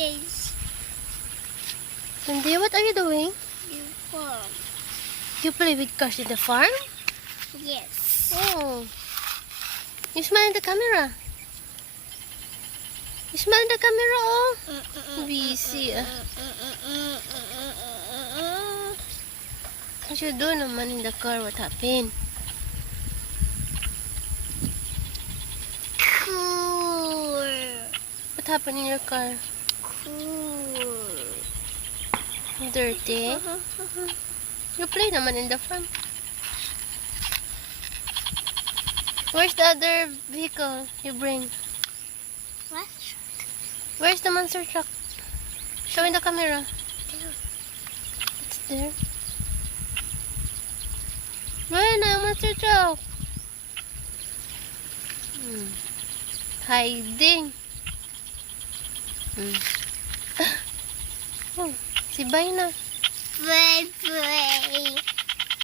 This Cindy, what are you doing? uniform. You play with cars in the farm? Yes. Oh. You smile in the camera. You smile in the camera, oh. Busy, ah. What you do naman in the car? What happened? Cool. What happened in your car? Cool. Dirty? You play naman in the farm. Where's the other vehicle you bring? What? Where's the monster truck? Show in the camera. It's there. Where na yung monster truck? Hiding. Oh, si Bay na. Bye bye.